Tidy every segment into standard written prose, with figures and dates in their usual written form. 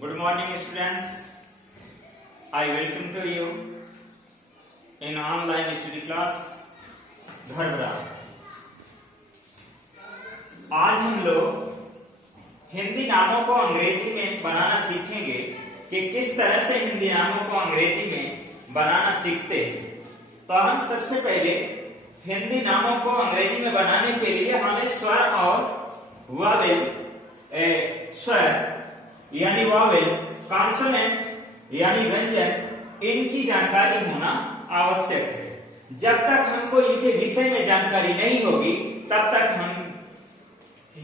Good morning, students. I welcome to you in online study class धरबरा। आज हम लोग हिंदी नामों को अंग्रेजी में बनाना सीखेंगे कि किस तरह से हिंदी नामों को अंग्रेजी में बनाना सीखते हैं। तो हम सबसे पहले हिंदी नामों को अंग्रेजी में बनाने के लिए हमें स्वर और वावेल स्वर यानी वावेल, कॉन्सोनेंट यानी व्यंजन, इनकी जानकारी होना आवश्यक है। जब तक हमको इनके विषय में जानकारी नहीं होगी तब तक हम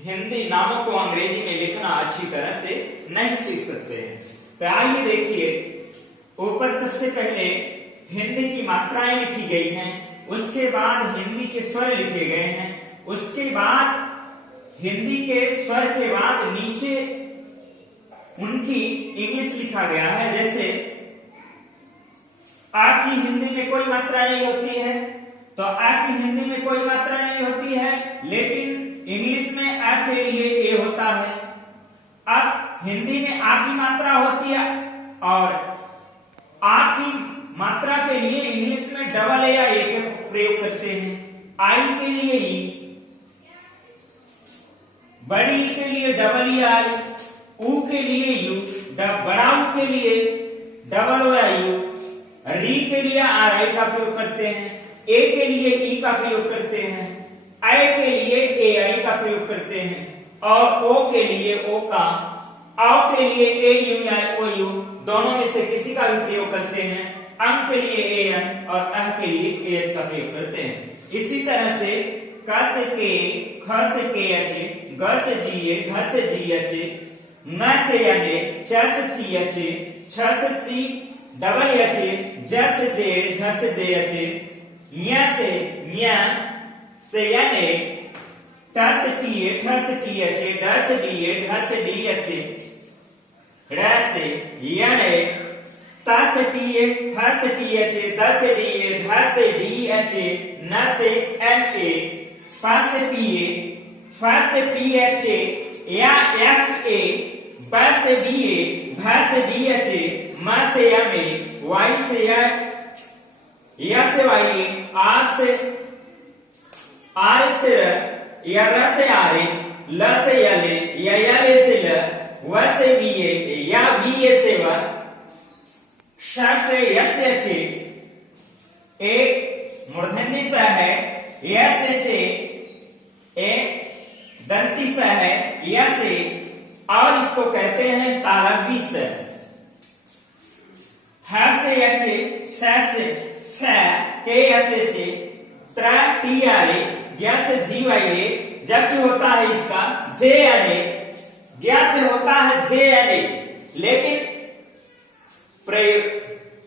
हिंदी नामों को अंग्रेजी में लिखना अच्छी तरह से नहीं सीख सकते हैं। तो आइए देखिए, ऊपर सबसे पहले हिंदी की मात्राएं लिखी गई हैं, उसके बाद हिंदी के स्वर लिखे गए हैं, उसके बाद हिंदी के स्वर के बाद नीचे उनकी इंग्लिश लिखा गया है। जैसे आ की हिंदी में कोई मात्रा नहीं होती है, तो आ की हिंदी में कोई मात्रा नहीं होती है, लेकिन इंग्लिश में आ के लिए ए होता है। अब हिंदी में आ की मात्रा होती है और आ की मात्रा के लिए इंग्लिश में डबल ए या ए का प्रयोग करते हैं। आई के लिए ई, बड़ी के लिए डबल ई आई, ऊ के लिए यू, बड़ा ऊ के लिए डबल ओ या यू, री के लिए आर आई का प्रयोग करते हैं, ए के लिए ई का प्रयोग करते हैं, आई के लिए ए आई का प्रयोग करते हैं और ओ के लिए ओ का, आओ के लिए ए यू या ओ यू, दोनों में से किसी का भी प्रयोग करते हैं। अं के लिए ए एन और अह के लिए ए एच का प्रयोग करते हैं। इसी तरह से क से के, ख से के एच, ग से जी ए, घ से जी एच, न से यने, च से सी एच, छ से सी डबल एच, ज से जे, झ से दे एच, य से न्या से यने, ट से टी ए, ठ से टी एच, ड से डी ए, ढ से डी एच, ड़ से यने, त से टी ए, थ से टी एच, द से डी ए, ध से डी एच, न से एन ए, फ से पी ए, फ से पी एच, या एफ ए, ब से बी ए, भ से डी एच, म से एम ए, वाई से या से वाई ए, आर से र, या र से आर ए, ल से यल ए, या यल ए से ल, व से बी ए, या बी ए से व, श से यस एच ए, मूर्धन्य स है, यस एच ए दंती स है, यस ए, और इसको कहते हैं तालव्य स। ह से एच, स से स, के एस एच, त्र टी आर ए, ज्ञ से जी वाई ए, जबकि होता है इसका जे एन ए, ज्ञ से होता है जे एन ए, लेकिन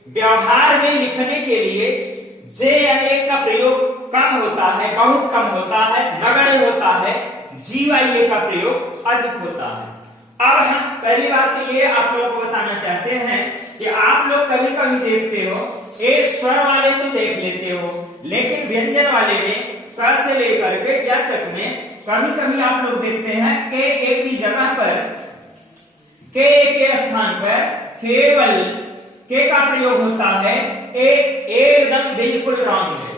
व्यवहार में लिखने के लिए जे एन ए का प्रयोग कम होता है, बहुत कम होता है, नगण्य होता है, जी वाई ए का प्रयोग अधिक होता है। अब हम पहली बात तो ये आप लोगों को बताना चाहते हैं कि आप लोग कभी कभी देखते हो, एक स्वर वाले तो देख लेते हो, लेकिन व्यंजन वाले में क से लेकर के ज्ञ तक में कभी कभी आप लोग देखते हैं के ए की जगह पर, के के स्थान पर केवल के का प्रयोग होता है। एकदम बिल्कुल रॉन्ग है।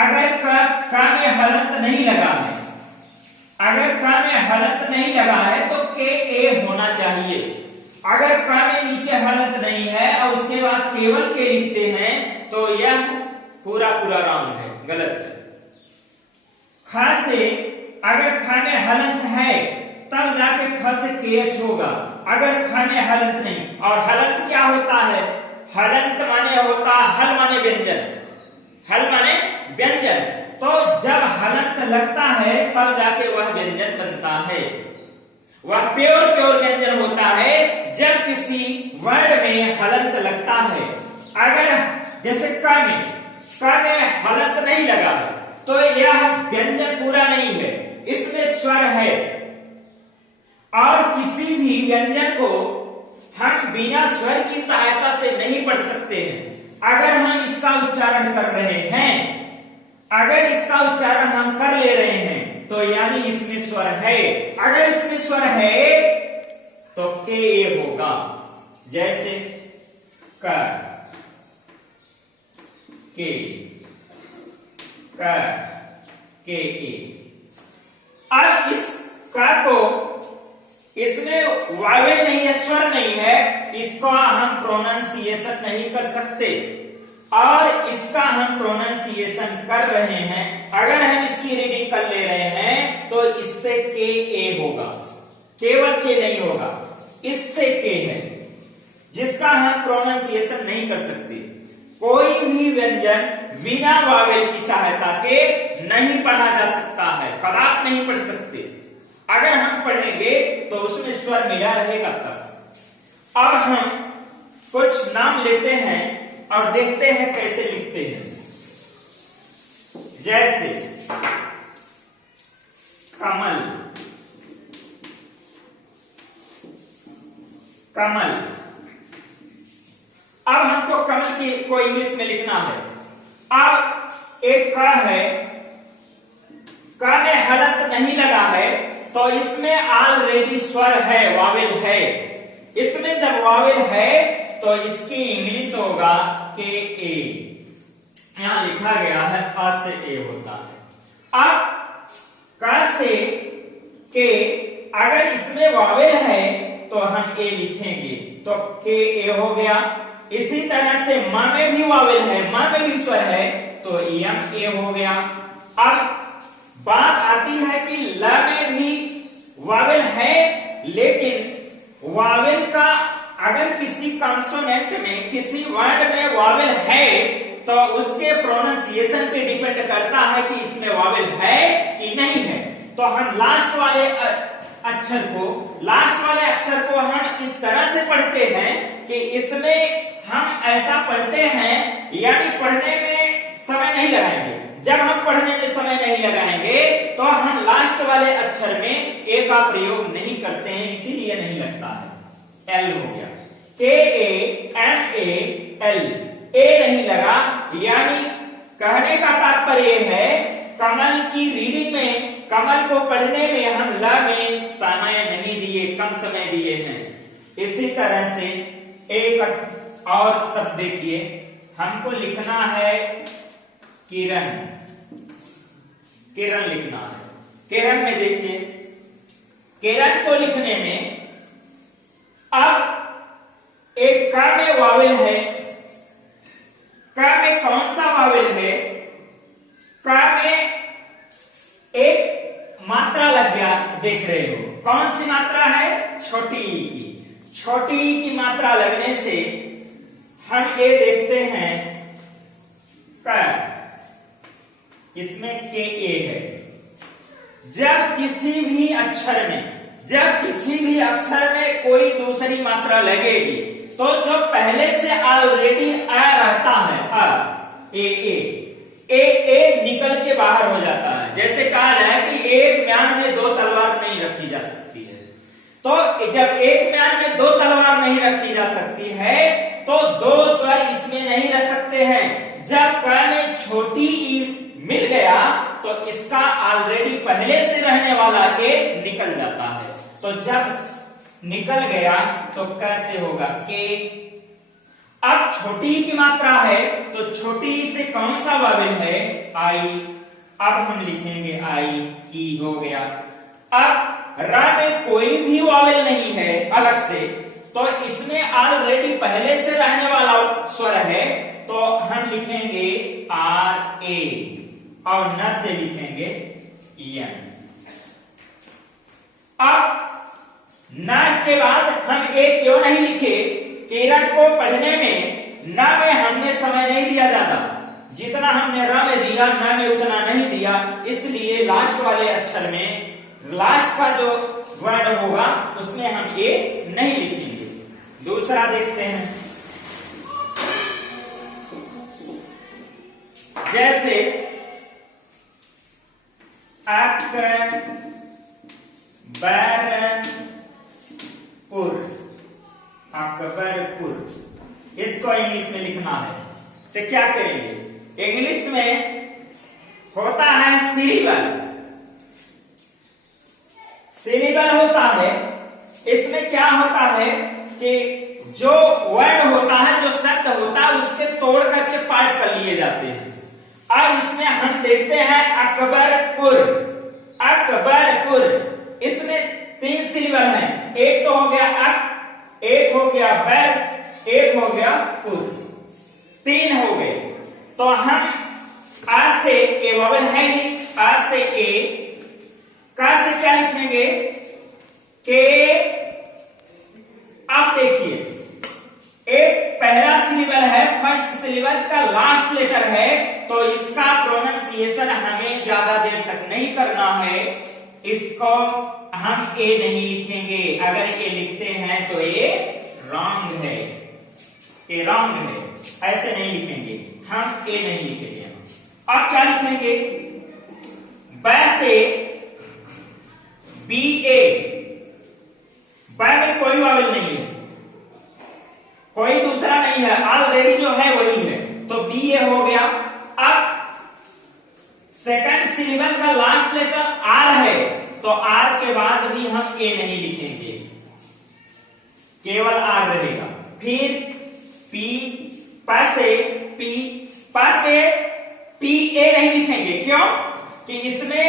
अगर क में हलंत नहीं लगा है, अगर क में हलंत नहीं लगा है तो के ए होना चाहिए। अगर क में नीचे हलंत नहीं है और उसके बाद केवल के लिखते हैं तो यह पूरा पूरा रॉन्ग है, गलत है। ख से अगर ख में हलंत है तब जाके ख से के एच होगा, अगर ख में हलंत नहीं। और हलंत क्या होता है? हलंत माने होता हल माने व्यंजन, हल माने व्यंजन। तो जब हलंत लगता है तब जाके वह व्यंजन बनता है, वह प्योर व्यंजन होता है जब किसी वर्ड में हलंत लगता है। अगर जैसे क में हलंत नहीं लगा है तो यह व्यंजन पूरा नहीं है, इसमें स्वर है। और किसी भी व्यंजन को हम बिना स्वर की सहायता से नहीं पढ़ सकते हैं। अगर हम इसका उच्चारण कर रहे हैं, अगर इसका उच्चारण हम कर ले रहे हैं तो यानी इसमें स्वर है। अगर इसमें स्वर है तो के होगा। जैसे कर के ए। अब इस का को, इसमें वावेल नहीं है, स्वर नहीं है, इसका हम प्रोनाउंसिएशन नहीं कर सकते, और इसका हम प्रोनाउंसिएशन कर रहे हैं। अगर हम इसकी रीडिंग कर ले रहे हैं तो इससे के ए होगा, केवल के नहीं होगा, इससे के है, जिसका हम प्रोनाउंसिएशन नहीं कर सकते। कोई भी व्यंजन बिना वावेल की सहायता के नहीं पढ़ा जा सकता है, कदाप नहीं पढ़ सकते। अगर हम पढ़ेंगे तो उसमें स्वर मिला रहेगा तब। अब हम कुछ नाम लेते हैं और देखते हैं कैसे लिखते हैं। जैसे कमल, कमल। अब हमको कमल की को इंग्लिश में लिखना है। अब एक का है, का में हलत नहीं लगा है, तो इसमें ऑलरेडी स्वर है, वावेल है। इसमें जब वावेल है तो इसकी इंग्लिश होगा के ए। यहां लिखा गया है अ से ए होता है। अब का से के, अगर इसमें वावेल है तो हम ए लिखेंगे, तो के ए हो गया। इसी तरह से मा में भी वावेल है, मा में भी स्वर है, तो एम ए हो गया। अब बात आती है कि ल में भी वावेल है, लेकिन वावेल का अगर किसी कॉन्सोनेंट में, किसी वर्ड में वावेल है तो उसके प्रोनाउंसिएशन पे डिपेंड करता है कि इसमें वावेल है कि नहीं है। तो हम लास्ट वाले अक्षर को, लास्ट वाले अक्षर को हम इस तरह से पढ़ते हैं कि इसमें हम ऐसा पढ़ते हैं, यानी पढ़ने में समय नहीं लगाएंगे। जब हम पढ़ने में समय नहीं लगाएंगे तो हम लास्ट वाले अक्षर में ए का प्रयोग नहीं करते हैं, इसीलिए नहीं लगता है। एल हो गया, के ए एम ए एल, ए नहीं लगा। यानी कहने का तात्पर्य है कमल की रीडिंग में, कमल को पढ़ने में हम ल में समय नहीं दिए, कम समय दिए हैं। इसी तरह से एक और शब्द देखिए, हमको लिखना है किरण, किरण लिखना है। किरण में देखिए, किरण को लिखने में अब एक का में वावेल है, का में कौन सा वावेल है? का में एक मात्रा लग गया, देख रहे हो कौन सी मात्रा है? छोटी ई की। छोटी ई की मात्रा लगने से हम ये देखते हैं कर, इसमें के ए है। जब किसी भी अक्षर में, जब किसी भी अक्षर में कोई दूसरी मात्रा लगेगी तो जो पहले से ऑलरेडी आ रहता है, आ ए निकल के बाहर हो जाता है। जैसे कहा जाए कि एक म्यान में दो तलवार नहीं रखी जा सकती है, तो जब एक म्यान में दो तलवार नहीं रखी जा सकती है तो दो स्वर इसमें नहीं रह सकते हैं। जब क में छोटी ई मिल गया तो इसका ऑलरेडी पहले से रहने वाला ए निकल जाता है। तो जब निकल गया तो कैसे होगा? के। अब छोटी की मात्रा है तो छोटी से कौन सा वावेल है? आई। अब हम लिखेंगे आई की, हो गया। अब रा में कोई भी वावेल नहीं है अलग से, तो इसमें ऑलरेडी पहले से रहने वाला स्वर है, तो हम लिखेंगे आर ए और न से लिखेंगे एन। अब न के बाद हम ए क्यों नहीं लिखे? किरण को पढ़ने में न में हमने समय नहीं दिया ज्यादा, जितना हमने र में दिया न में उतना नहीं दिया, इसलिए लास्ट वाले अक्षर में लास्ट का जो वर्ड होगा उसमें हम ए नहीं लिखेंगे। दूसरा देखते हैं, जैसे अकबरपुर, इसको इंग्लिश में लिखना है तो क्या करेंगे? इंग्लिश में होता है सिलेबल, सिलेबल होता है। इसमें क्या होता है कि जो वर्ड होता है, जो शब्द होता है, उसके तोड़ करके पार्ट कर लिए जाते हैं। अब इसमें हम देखते हैं अकबरपुर। अकबरपुर, इसमें 3 सिलेबल हैं। एक तो हो गया अक, एक हो गया बर, एक हो गया पुर, 3 हो गए। तो हम आ से ए वॉवेल है ही, आ से ए, का से क्या लिखेंगे के। अब देखिए, एक पहला सिलेबल है, फर्स्ट सिलेबल का लास्ट लेटर है, तो इसका प्रोनाउंसिएशन हमें ज्यादा देर तक नहीं करना है। इसको हम ए नहीं लिखेंगे। अगर ए लिखते हैं तो ए रॉन्ग है, ए रॉन्ग है, ऐसे नहीं लिखेंगे हम, ए नहीं लिखेंगे। अब क्या लिखेंगे, ब से बी ए, ब में कोई वावल नहीं है, कोई दूसरा नहीं है, ऑलरेडी जो है वही है, तो बी ए हो गया। अब सेकंड सिलेबल का लास्ट लेटर आर है, तो आर के बाद भी हम ए नहीं लिखेंगे, केवल आर रहेगा। फिर पी, प से पी, प से पी ए नहीं लिखेंगे, क्यों कि इसमें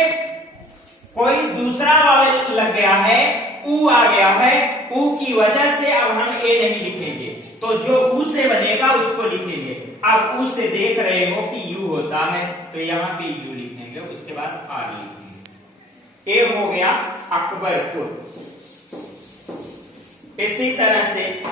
कोई दूसरा वावल लग गया है, ऊ आ गया है, ऊ की वजह से अब हम ए नहीं लिखेंगे। तो जो ऊ से बनेगा उसको लिखेंगे। आप ऊ से देख रहे हो कि यू होता है, तो यहां पे यू लिखेंगे, उसके बाद आर लिखेंगे। ए हो गया अकबरपुर। इसी तरह से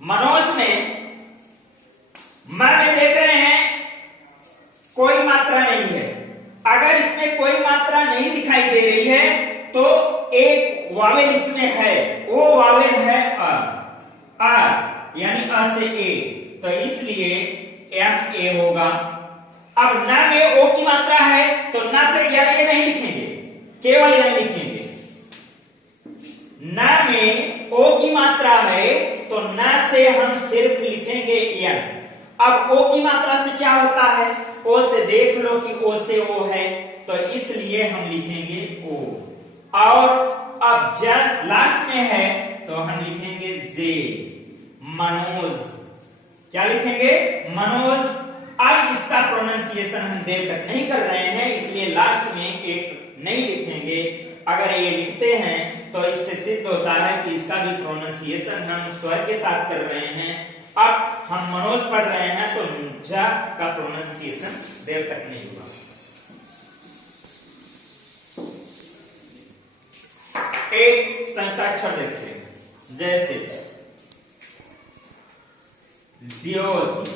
मनोज में म में देख रहे हैं कोई मात्रा नहीं है। अगर इसमें कोई मात्रा नहीं दिखाई दे रही है तो एक वावेल इसमें है, वो वावेल है अ, यानी अ से ए, तो इसलिए एम ए होगा। अब न में ओ की मात्रा है तो न से यानी नहीं लिखेंगे, केवल यानी लिखेंगे। न में ओ की मात्रा है तो न से हम सिर्फ लिखेंगे यन। अब ओ की मात्रा से क्या होता है, ओ से देख लो कि ओ से ओ है, तो इसलिए हम लिखेंगे ओ। और अब ज लास्ट में है तो हम लिखेंगे जे, मनोज। क्या लिखेंगे, मनोज। अब इसका प्रोनाउंसिएशन हम देर तक नहीं कर रहे हैं, इसलिए लास्ट में एक नहीं लिखेंगे। अगर ये लिखते हैं तो इससे सिद्ध होता है कि इसका भी प्रोनाउंसिएशन हम स्वर के साथ कर रहे हैं। अब हम मनोज पढ़ रहे हैं तो जा का प्रोनाउंसिएशन देर तक नहीं हुआ। एक संख्याक्षर देखते हैं, जैसे ज्योति,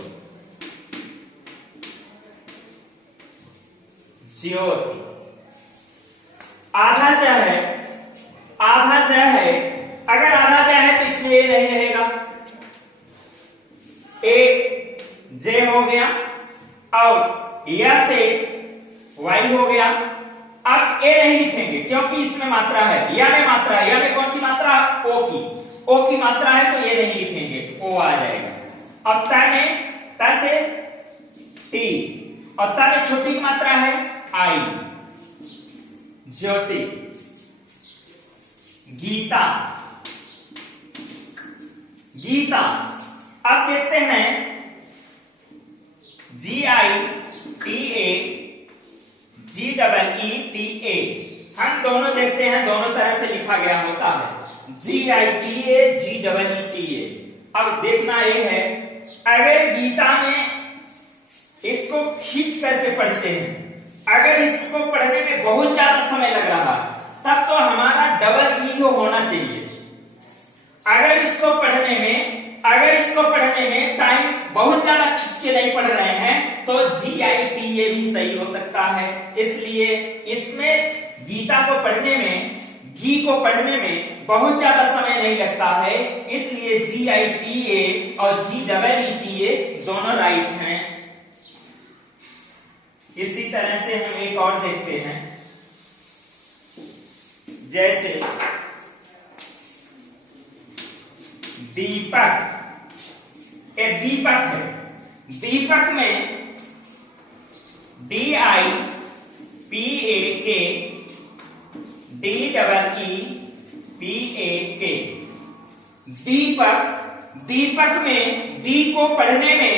ज्योति। आधा ज है, आधा ज है। अगर आधा ज है तो इसमें ए नहीं रहेगा, ए जे हो गया। और या से वाई हो गया। अब ए नहीं लिखेंगे क्योंकि इसमें मात्रा है, या में मात्रा है। या में कौन सी मात्रा, ओ की, ओ की मात्रा है तो ये नहीं लिखेंगे, ओ आ जाएगा। अब त में त से टी, और त में छोटी की मात्रा है आई, ज्योति। गीता, गीता। अब देखते हैं G I T A, G double E T A. हम दोनों देखते हैं, दोनों तरह से लिखा गया होता है, G I T A, G double E T A. अब देखना यह है, अगर गीता में इसको खींच करके पढ़ते हैं, अगर इसको पढ़ने में बहुत ज्यादा समय लग रहा है, तब तो हमारा डबल ई होना चाहिए। अगर इसको पढ़ने में टाइम बहुत ज्यादा खींच के नहीं पढ़ रहे हैं तो जी आई टी ए भी सही हो सकता है। इसलिए इसमें गीता को पढ़ने में, घी को पढ़ने में बहुत ज्यादा समय नहीं लगता है, इसलिए जी आई टी ए और जी डबल ई टी ए दोनों राइट हैं। इसी तरह से हम एक और देखते हैं, जैसे दीपक। एक दीपक है, दीपक में डी आई PAK दीपक। दीपक में दी को पढ़ने में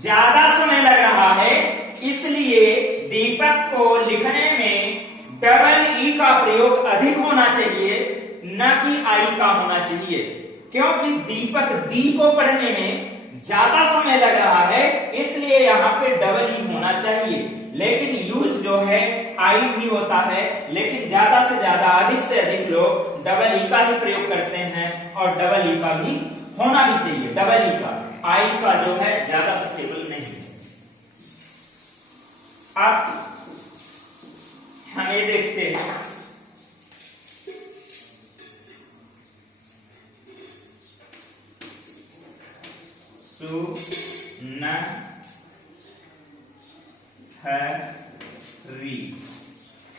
ज्यादा समय लग रहा है, इसलिए दीपक को लिखने में डबल ई का प्रयोग अधिक होना चाहिए, न कि आई का होना चाहिए। क्योंकि दीपक दी को पढ़ने में ज्यादा समय लग रहा है, इसलिए यहाँ पे डबल ई होना चाहिए। लेकिन यूज जो है आई भी होता है, लेकिन ज्यादा से ज्यादा, अधिक से अधिक लोग डबल ई का ही प्रयोग करते हैं, और डबल ई का भी होना भी चाहिए। डबल ई का, आई का जो है ज्यादा सुटेबल नहीं है। अब हम ये देखते हैं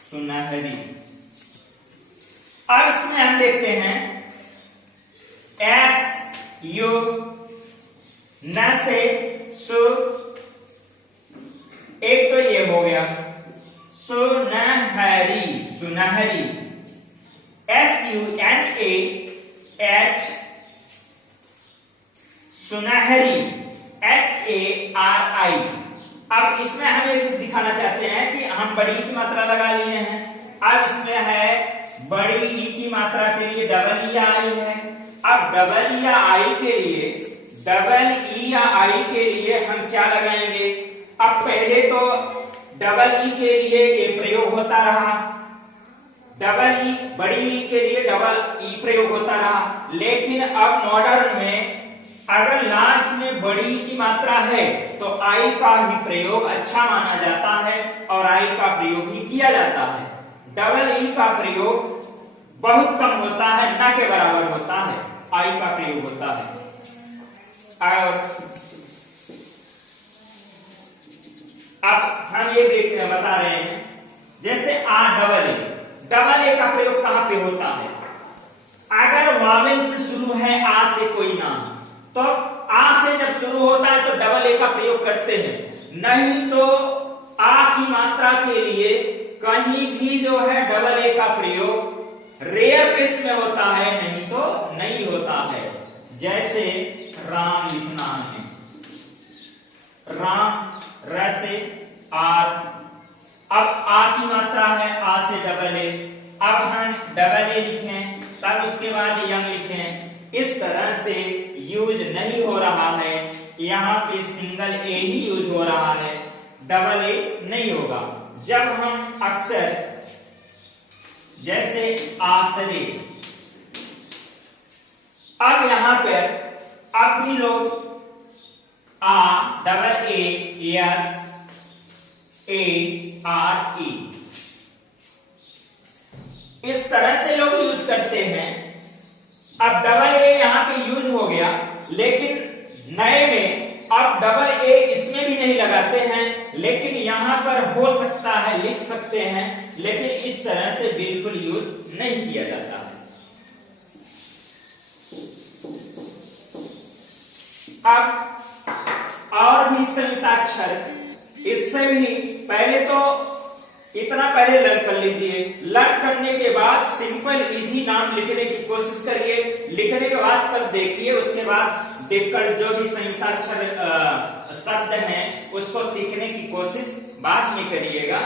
सुनहरी। अब इसमें हम देखते हैं SU न से सु, एक तो ये हो गया सुनहरी, सुनहरी। SUNAH सुनहरी, HARI। अब इसमें हम एक दिखाना चाहते हैं कि हम बड़ी ई की मात्रा लगा लिए हैं। अब इसमें है बड़ी ई की मात्रा के लिए डबल ई या आई है। अब डबल ई या आई के लिए, डबल ई या आई के लिए हम क्या लगाएंगे? अब पहले तो डबल ई के लिए ये प्रयोग होता रहा, डबल ई बड़ी ई के लिए डबल ई प्रयोग होता रहा। लेकिन अब मॉडर्न में अगर लास्ट में बड़ी ई की मात्रा है तो आई का ही प्रयोग अच्छा माना जाता है, और आई का प्रयोग ही किया जाता है। डबल ई का प्रयोग बहुत कम होता है, न के बराबर होता है, आई का प्रयोग होता है। और अब हम ये देखते हैं, बता रहे हैं, जैसे डबल ए का प्रयोग कहां पे होता है? अगर वावेल से शुरू है आ से कोई नाम, तो आ से जब शुरू होता है तो डबल ए का प्रयोग करते हैं। नहीं तो आ की मात्रा के लिए कहीं भी जो है डबल ए का प्रयोग रेयर केस में होता है, नहीं तो नहीं होता है। जैसे राम लिखना है, राम, र से आर। अब आ की मात्रा है आ से डबल ए, अब हम डबल ए लिखें, तब उसके बाद यंग लिखें। इस तरह से यूज नहीं हो रहा है, यहाँ पे सिंगल ए ही यूज हो रहा है, डबल ए नहीं होगा। जब हम अक्सर जैसे आसरे, अब यहां पर अब भी लोग आ double A S A R E, इस तरह से लोग यूज करते हैं। अब डबल ए यहां पे यूज हो गया, लेकिन नए में अब डबल ए इसमें भी नहीं लगाते हैं, लेकिन यहां पर हो सकता है, लिख सकते हैं, लेकिन इस तरह से बिल्कुल यूज नहीं किया जाता है। अब और भी संयुक्ताक्षर, इससे भी पहले तो इतना पहले लर्न कर लीजिए। लर्न करने के बाद सिंपल इजी नाम लिखने की कोशिश करिए। लिखने के बाद तब देखिए, उसके बाद डिफिकल्ट जो भी संयुक्ताक्षर शब्द हैं उसको सीखने की कोशिश बाद में करिएगा।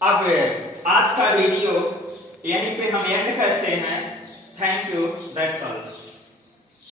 अब आज का वीडियो यहीं पे हम एंड करते हैं। Thank you, that's all.